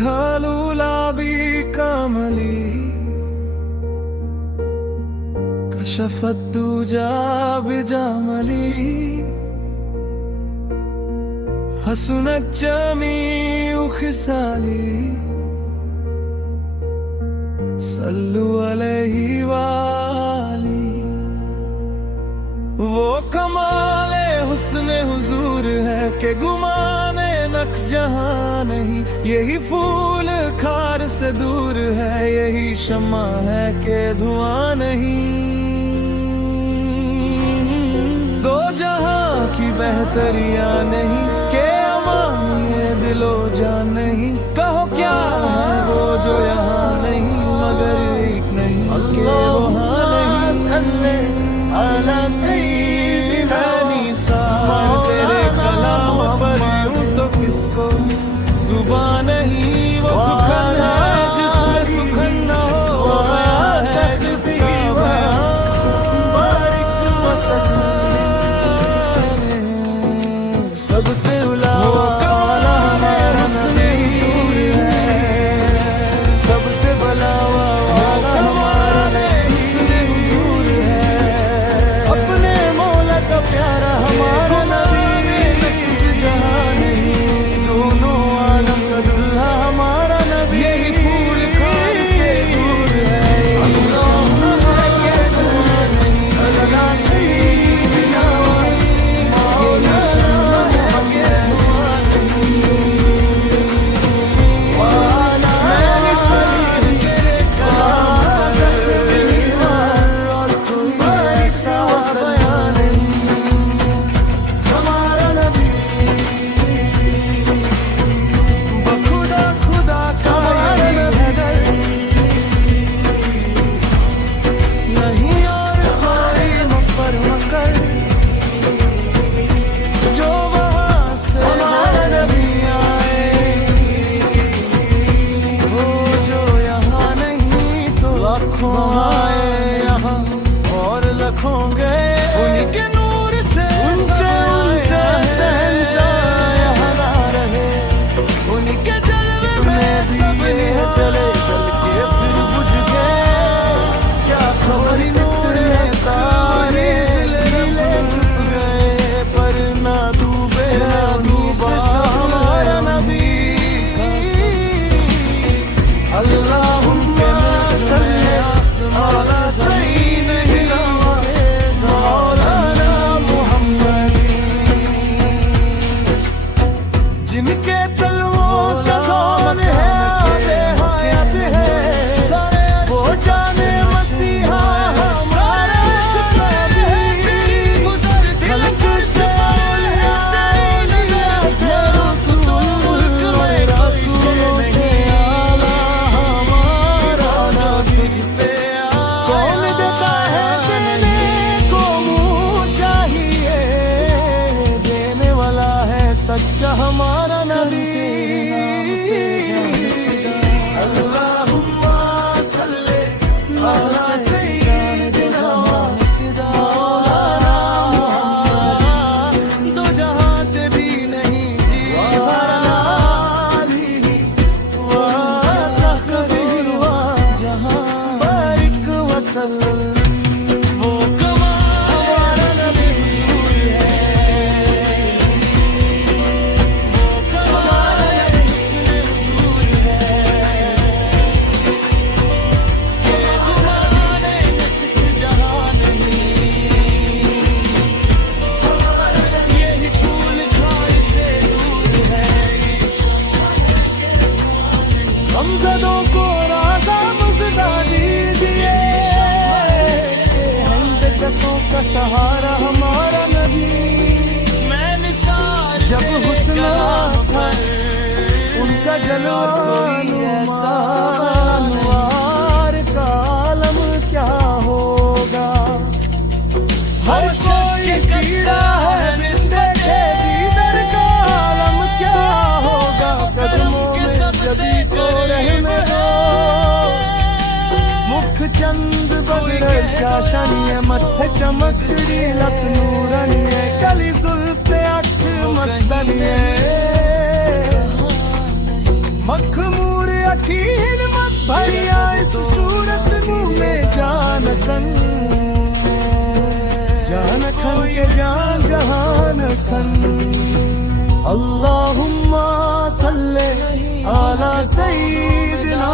घालूलाबी कामली कशफत दूजा बिजामली हसनत जमी उखसाली सल्लु अलैहि वाली। वो कमाले हुस्न हुजूर है कि गुमाने नक्श जहां नहीं। यही फूल खार से दूर है, यही शम्मा है कि धुआं नहीं। दो जहां की बेहतरियां नहीं के अमानी दिलो जान नहीं। कहो क्या है वो जो यहाँ नहीं, मगर एक नहीं के वहाँ नहीं। अला सय्यिदिना निसार तेरे कलाम पर यूं तो किसको जुबान नहीं। वो सुखन है जिसमें सुखन न हो, वो बयां है जिसका बयां। सबसे उलावा वाला हमारा नबी है, सबसे भलावा वाला हमारा हुजूर है। अपने मौला का प्यारा हमारा नबी, जहां नहीं दोनों आलम का दुल्हा हमारा नबी। यही फूल खान से दूर है, अल्लाह सय्यिदिना मौला सच्चा हमारा नबी। अल्लाहुम्मा सल्ले अला सय्यिदिना मौलाना मुहम्मद। दो जहां से भी नहीं जी जहां बारिक वसल। हमजदों को राज़ा मुज़दा दीजिए, हमदों का सहारा हमारा नबी। मैं निसार जब हुस्न था उनका जलवा अनुवार का आलम क्या होगा। हर कोई कीड़ा है देखे दीदर का आलम क्या होगा। कदमों में जबी को रहने दो, मुख चंद बदर शाशनीय मत्थे चमकरी लख नूरनीय कली जुल्फे अख मस्तनीय मखमू वतन, जान खन के जान जहान सन। अल्लाहुम्मा सल्ले अला सय्यिदिना